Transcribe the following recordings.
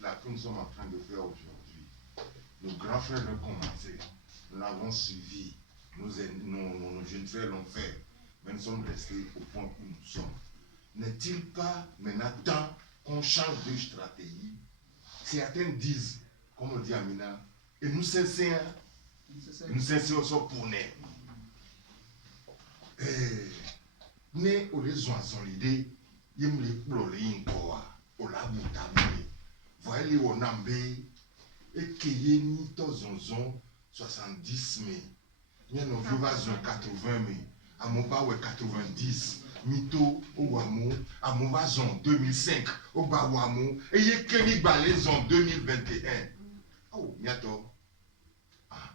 Là que nous sommes en train de faire aujourd'hui, nos grands frères l'ont commencé, nous l'avons suivi, nos jeunes frères l'ont fait, mais nous sommes restés au point où nous sommes. N'est-il pas maintenant temps qu'on change de stratégie? Certains disent, comme on dit Amina, et nous cessons pour nous. Ne o le zɔn l'idée, yem le kplɔ le yin kɔa, o la buta me. Voyez les onambe, et que ye ni to zonzon 70 me. Nye no viva zon 80 me. Amoba we 90. Mito o wamo, amoba zon 2005 o ba wamo, et ye keni balé zon 2021. Oh, nyato. Ah,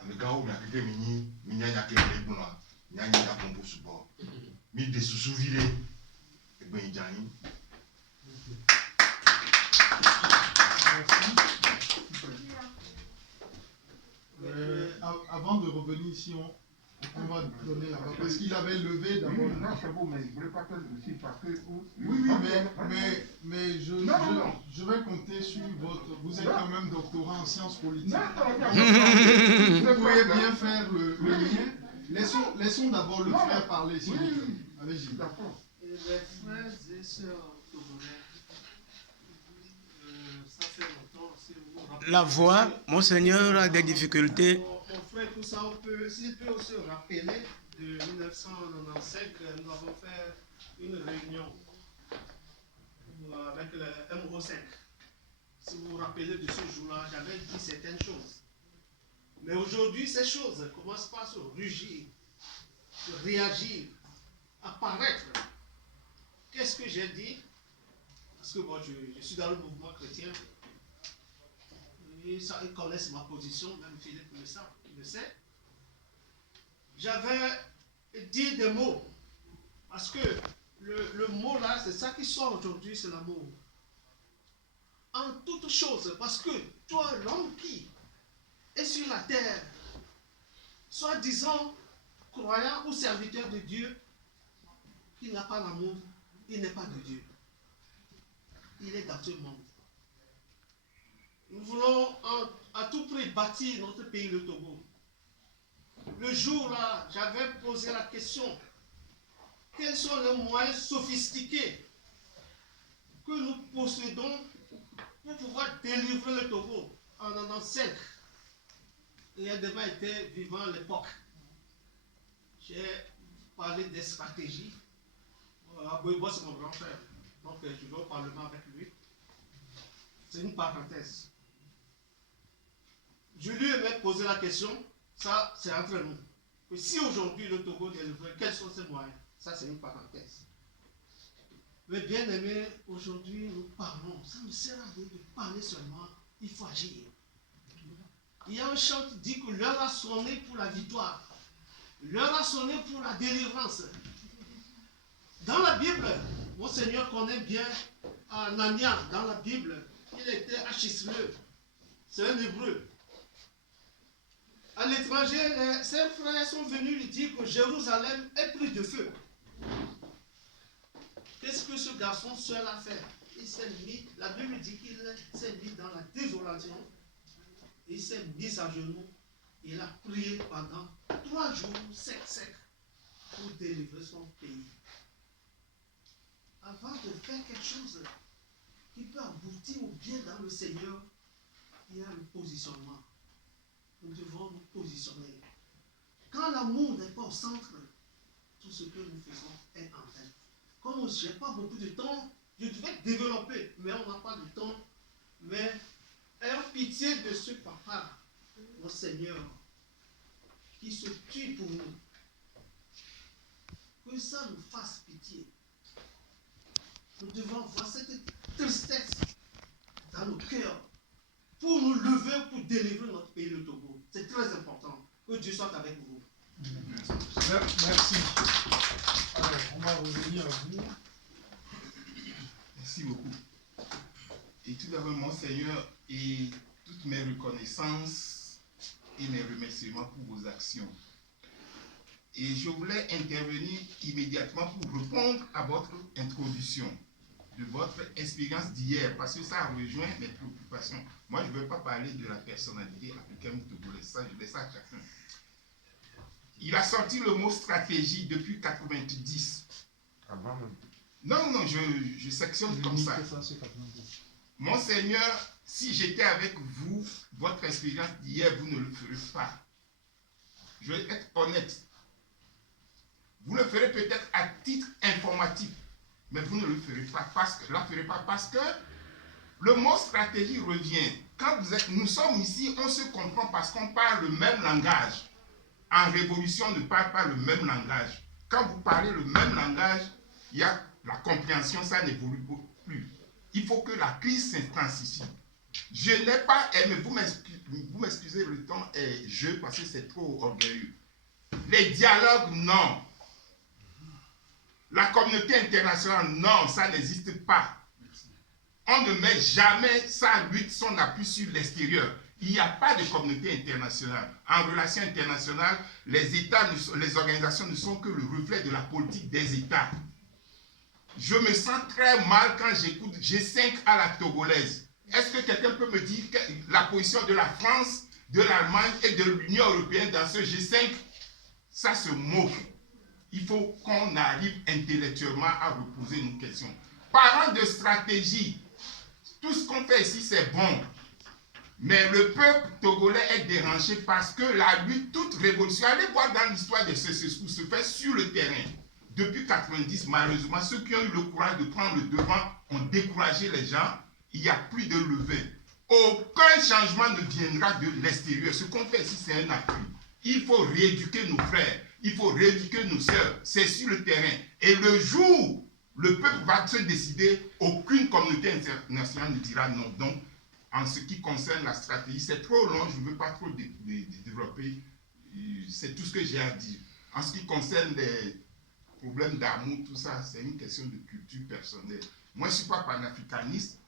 amega o miakite mini, minya ke le buna. Nyanya ya pompo subo. Mi de souvire et ben jani. Avant de revenir ici, on va donner la parole. Parce qu'il avait levé d'abord. Oui, non, c'est bon, mais je ne voulais pas faire aussi parce que. Oui, mais je vais compter sur votre. Vous êtes quand même doctorant en sciences politiques. Vous pourriez bien faire le lien. Laissons d'abord le frère parler. Si allez-y. D'accord. Les frères et sœurs togolais, ça fait longtemps. Si vous rappelez, la voix, Monseigneur a des difficultés. Mon frère, tout ça, s'il peut aussi rappeler, de 1995, nous avons fait une réunion avec le MO5. Si vous vous rappelez de ce jour-là, j'avais dit certaines choses. Mais aujourd'hui, ces choses commencent pas à se rugir, se réagir, apparaître. Qu'est-ce que j'ai dit? Parce que moi, je suis dans le mouvement chrétien. Et ça, ils connaissent ma position, même Philippe le sait. J'avais dit des mots. Parce que le mot là, c'est ça qui sort aujourd'hui, c'est l'amour. En toute chose, parce que toi, l'homme qui est sur la terre, soi-disant croyant ou serviteur de Dieu, qui n'a pas l'amour, il n'est pas de Dieu. Il est dans ce monde. Nous voulons à tout prix bâtir notre pays, le Togo. Le jour là, j'avais posé la question, quels sont les moyens sophistiqués que nous possédons pour pouvoir délivrer le Togo en 95? Et un débat était vivant à l'époque. J'ai parlé des stratégies. Aboibo, c'est mon grand frère. Donc, je vais au Parlement avec lui. C'est une parenthèse. Je lui ai posé la question, ça, c'est entre nous. Que si aujourd'hui le Togo délivre, quels sont ses moyens? Ça, c'est une parenthèse. Mais bien aimé, aujourd'hui, nous parlons. Ça ne sert à rien de parler seulement. Il faut agir. Il y a un chant qui dit que l'heure a sonné pour la victoire. L'heure a sonné pour la délivrance. Dans la Bible, mon Seigneur connaît bien Anania. Dans la Bible, il était à Chisleu. C'est un hébreu. À l'étranger, ses frères sont venus lui dire que Jérusalem est prise de feu. Qu'est-ce que ce garçon seul a fait? Il s'est mis, la Bible dit qu'il s'est mis dans la désolation. Il s'est mis à genoux. Il a prié pendant 3 jours secs pour délivrer son pays. Avant de faire quelque chose qui peut aboutir au bien dans le Seigneur, il y a le positionnement. Nous devons nous positionner. Quand l'amour n'est pas au centre, tout ce que nous faisons est en vain. Comme je n'ai pas beaucoup de temps, je devais développer, mais on n'a pas de temps. Mais ayons pitié de ce papa, mon Seigneur, qui se tue pour nous. Que ça nous fasse pitié. Nous devons voir cette tristesse dans nos cœurs pour nous lever, pour délivrer notre pays, le Togo. C'est très important. Que Dieu soit avec vous. Merci. Alors, on va revenir à vous. Merci beaucoup. Et tout d'abord, mon Seigneur, et toutes mes reconnaissances et mes remerciements pour vos actions. Et je voulais intervenir immédiatement pour répondre à votre introduction. de votre expérience d'hier, parce que ça rejoint mes préoccupations. Moi, je ne veux pas parler de la personnalité africaine togolaise, ça, je laisse ça à chacun. Il a sorti le mot stratégie depuis 90. Avant même. Non, je sectionne comme ça. Monseigneur, si j'étais avec vous, votre expérience d'hier, vous ne le ferez pas. Je vais être honnête. Vous le ferez peut-être à titre informatif, mais vous ne le ferez pas parce que le mot stratégie revient. Quand nous sommes ici, on se comprend parce qu'on parle le même langage. En révolution, on ne parle pas le même langage. Quand vous parlez le même langage, il y a la compréhension, ça n'évolue plus. Il faut que la crise s'intensifie. Je n'ai pas aimé, vous m'excusez, le temps est jeu parce que c'est trop orgueilleux. Les dialogues, non. La communauté internationale, non, ça n'existe pas. On ne met jamais sa lutte, son appui sur l'extérieur. Il n'y a pas de communauté internationale. En relations internationales, les États, les organisations ne sont que le reflet de la politique des États. Je me sens très mal quand j'écoute G5 à la togolaise. Est-ce que quelqu'un peut me dire que la position de la France, de l'Allemagne et de l'Union européenne dans ce G5, ça se moque. Il faut qu'on arrive intellectuellement à reposer nos questions. Parlant de stratégie, tout ce qu'on fait ici, c'est bon. Mais le peuple togolais est dérangé parce que la lutte, toute révolution, allez voir dans l'histoire de ce se fait sur le terrain. Depuis 90, malheureusement, ceux qui ont eu le courage de prendre le devant ont découragé les gens. Il n'y a plus de levain. Aucun changement ne viendra de l'extérieur. Ce qu'on fait ici, c'est un appui. Il faut rééduquer nos frères. Il faut rééduquer nos sœurs. C'est sur le terrain. Et le jour où le peuple va se décider, aucune communauté internationale ne dira non. Donc, en ce qui concerne la stratégie, c'est trop long, je ne veux pas trop développer. C'est tout ce que j'ai à dire. En ce qui concerne les problèmes d'amour, tout ça, c'est une question de culture personnelle. Moi, je ne suis pas panafricaniste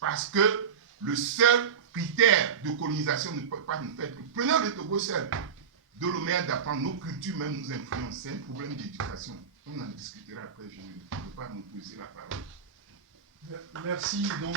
parce que le seul critère de colonisation ne peut pas nous faire. Prenons le Togo seul. De l'Oméa d'apprendre, nos cultures même nous influencent. C'est un problème d'éducation. On en discutera après, je ne peux pas nous poser la parole. Merci. Donc,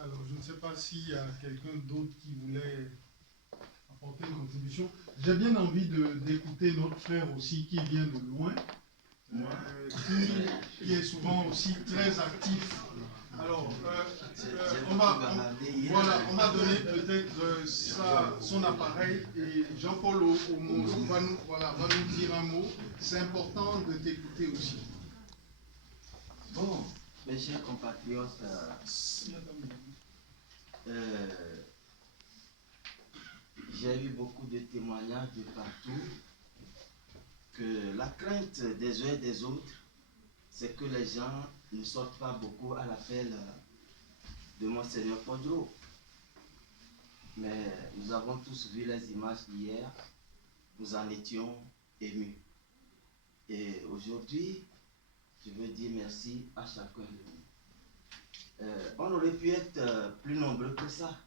alors, je ne sais pas s'il y a quelqu'un d'autre qui voulait apporter une contribution. J'ai bien envie d'écouter notre frère aussi qui vient de loin, qui est souvent aussi très actif. Alors, on va donner peut-être son appareil et Jean-Paul Omo va nous dire un mot. C'est important de t'écouter aussi. Bon, mes chers compatriotes, j'ai eu beaucoup de témoignages de partout que la crainte des uns et des autres, c'est que les gens ne sortent pas beaucoup à l'appel de Monseigneur Fondreau. Mais nous avons tous vu les images d'hier, nous en étions émus. Et aujourd'hui, je veux dire merci à chacun de nous. On aurait pu être plus nombreux que ça,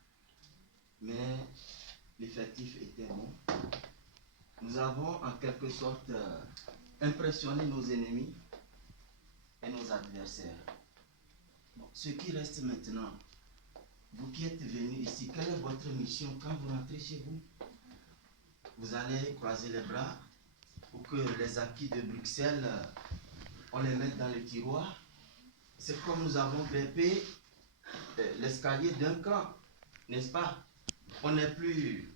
mais l'effectif était bon. Nous avons en quelque sorte impressionné nos ennemis et nos adversaires. Bon, ce qui reste maintenant, vous qui êtes venus ici, quelle est votre mission quand vous rentrez chez vous? Vous allez croiser les bras pour que les acquis de Bruxelles, on les mette dans le tiroir. C'est comme nous avons grimpé l'escalier d'un camp, n'est-ce pas? On n'est plus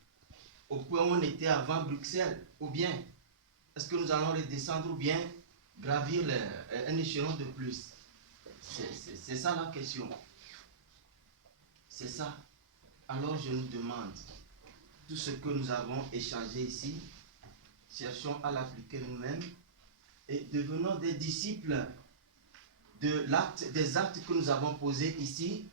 au point où on était avant Bruxelles, ou bien est-ce que nous allons redescendre ou bien gravir un échelon de plus? C'est ça la question. C'est ça. Alors je nous demande, tout ce que nous avons échangé ici, cherchons à l'appliquer nous-mêmes et devenons des disciples des actes que nous avons posés ici.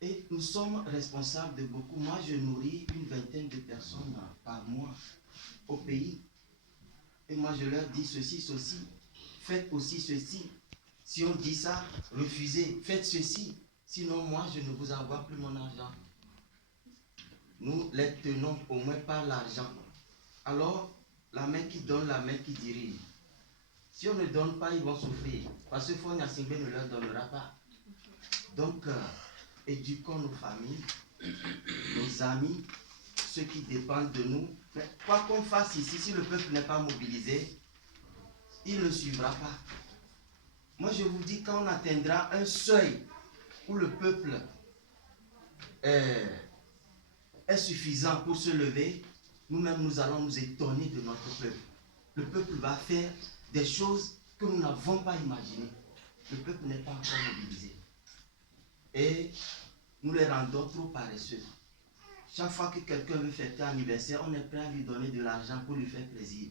Et nous sommes responsables de beaucoup. Moi, je nourris une vingtaine de personnes par mois au pays. Et moi, je leur dis ceci. Faites aussi ceci. Si on dit ça, refusez. Faites ceci. Sinon, moi, je ne vous envoie plus mon argent. Nous les tenons au moins par l'argent. Alors, la main qui donne, la main qui dirige. Si on ne donne pas, ils vont souffrir. Parce que Fon Yasingbe ne leur donnera pas. Donc, éduquons nos familles, nos amis, ceux qui dépendent de nous. Mais quoi qu'on fasse ici, si le peuple n'est pas mobilisé, il ne suivra pas. Moi, je vous dis, quand on atteindra un seuil où le peuple est suffisant pour se lever, nous-mêmes, nous allons nous étonner de notre peuple. Le peuple va faire des choses que nous n'avons pas imaginées. Le peuple n'est pas encore mobilisé. Et nous les rendons trop paresseux. Chaque fois que quelqu'un veut fêter un anniversaire, on est prêt à lui donner de l'argent pour lui faire plaisir.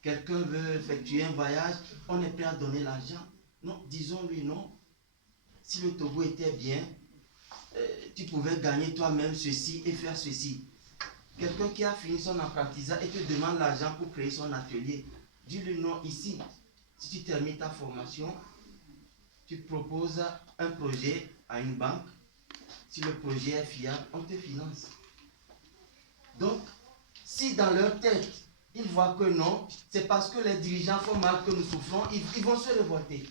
Quelqu'un veut effectuer un voyage, on est prêt à donner l'argent. Non, disons-lui non. Si le Togo était bien, tu pouvais gagner toi-même ceci et faire ceci. Quelqu'un qui a fini son apprentissage et te demande l'argent pour créer son atelier, dis-lui non ici. Si tu termines ta formation, tu proposes un projet à une banque. Si le projet est fiable, on te finance. Donc, si dans leur tête, ils voient que non, c'est parce que les dirigeants font mal que nous souffrons, ils vont se révolter.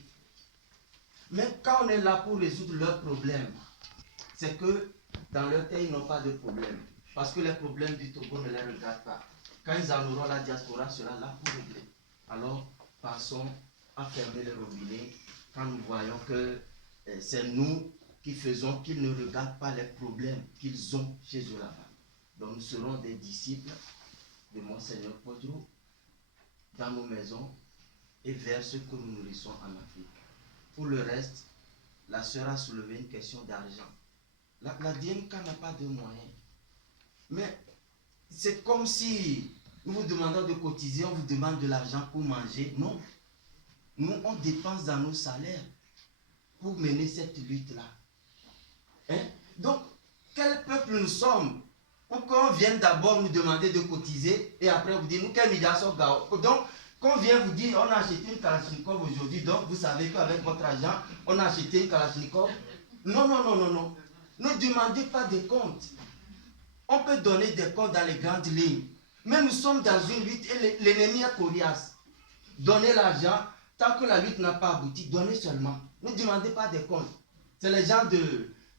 Mais quand on est là pour résoudre leurs problèmes, c'est que dans leur tête, ils n'ont pas de problème. Parce que les problèmes du Togo ne les regardent pas. Quand ils en auront, la diaspora sera là pour régler. Alors, passons à fermer les robinets quand nous voyons que c'est nous qui faisons qu'ils ne regardent pas les problèmes qu'ils ont chez eux là-bas. Donc nous serons des disciples de Monseigneur Podro dans nos maisons et vers ce que nous nourrissons en Afrique. Pour le reste, la sœur a soulevé une question d'argent. La DMK n'a pas de moyens. Mais c'est comme si nous vous demandons de cotiser, on vous demande de l'argent pour manger. Non. Nous, on dépense dans nos salaires pour mener cette lutte-là. Hein? Donc, quel peuple nous sommes pour qu'on vienne d'abord nous demander de cotiser et après vous dire, nous, quel milliard sont gao. Donc, qu'on vient vous dire, on a acheté une Kalachnikov aujourd'hui, donc vous savez qu'avec votre argent, on a acheté une Kalachnikov. Non, non, non, non, non. Ne demandez pas des comptes. On peut donner des comptes dans les grandes lignes. Mais nous sommes dans une lutte et l'ennemi est coriace. Donnez l'argent, tant que la lutte n'a pas abouti, donnez seulement. Ne demandez pas des comptes. C'est les gens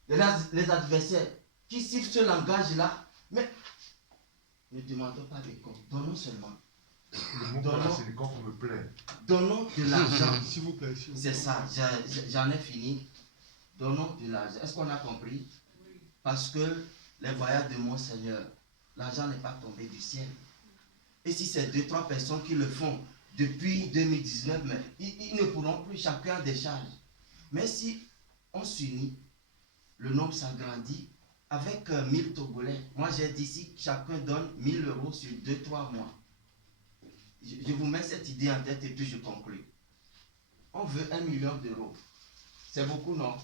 les adversaires qui sifflent ce langage-là. Mais ne demandons pas des comptes. Donnons seulement. Le mot Kalachnikov me plaît. Donnons de l'argent. S'il vous plaît. C'est ça, j'en ai fini. Donnons de l'argent. Est-ce qu'on a compris? Parce que les voyages de Monseigneur, l'argent n'est pas tombé du ciel. Et si c'est 2-3 personnes qui le font depuis 2019, mais ils ne pourront plus chacun des charges. Mais si on s'unit, le nombre s'agrandit avec 1000 Togolais. Moi j'ai dit si chacun donne 1000 € sur 2-3 mois. Je vous mets cette idée en tête et puis je conclue. On veut 1 million d'euros. C'est beaucoup, non?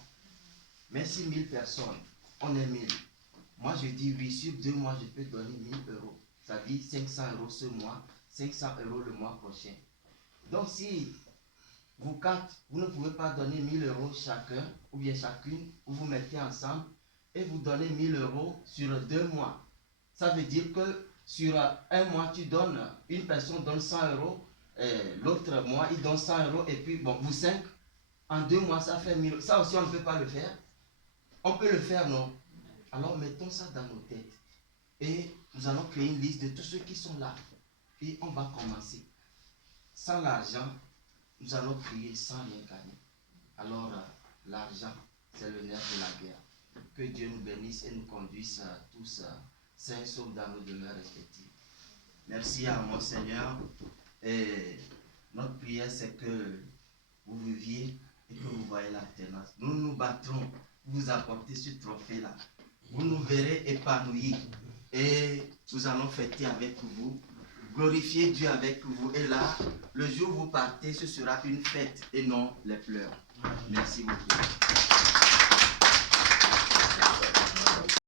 Mais si 1000 personnes, on est 1000. Moi, je dis oui, sur 2 mois, je peux donner 1000 €. Ça dit 500 € ce mois, 500 € le mois prochain. Donc, si vous quatre, vous ne pouvez pas donner 1000 € chacun, ou bien chacune, vous vous mettez ensemble et vous donnez 1000 € sur 2 mois. Ça veut dire que sur 1 mois, tu donnes, une personne donne 100 €, l'autre mois, il donne 100 € et puis, bon, vous 5, en 2 mois, ça fait 1000 €. Ça aussi, on ne peut pas le faire. On peut le faire, non? Alors, mettons ça dans nos têtes. Et nous allons créer une liste de tous ceux qui sont là. Et on va commencer. Sans l'argent, nous allons prier sans rien gagner. Alors, l'argent, c'est le nerf de la guerre. Que Dieu nous bénisse et nous conduise tous sains et saufs dans nos demeures respectives. Merci à mon Seigneur. Et notre prière, c'est que vous viviez et que vous voyez l'alternance. Nous nous battrons pour vous apporter ce trophée-là. Vous nous verrez épanouis et nous allons fêter avec vous, glorifier Dieu avec vous. Et là, le jour où vous partez, ce sera une fête et non les pleurs. Merci beaucoup.